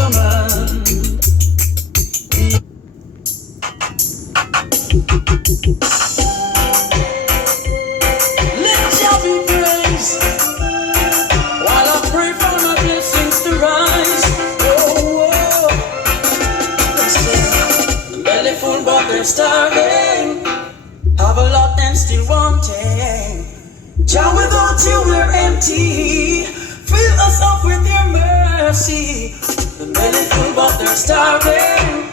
command. Let Jah be praised while I pray for my blessings to rise. Oh, oh. Listen, belly full but they're starving. Have a lot and still wanting. Jah, without you we're empty. Fill us up with your mercy. The belly full but they're starving.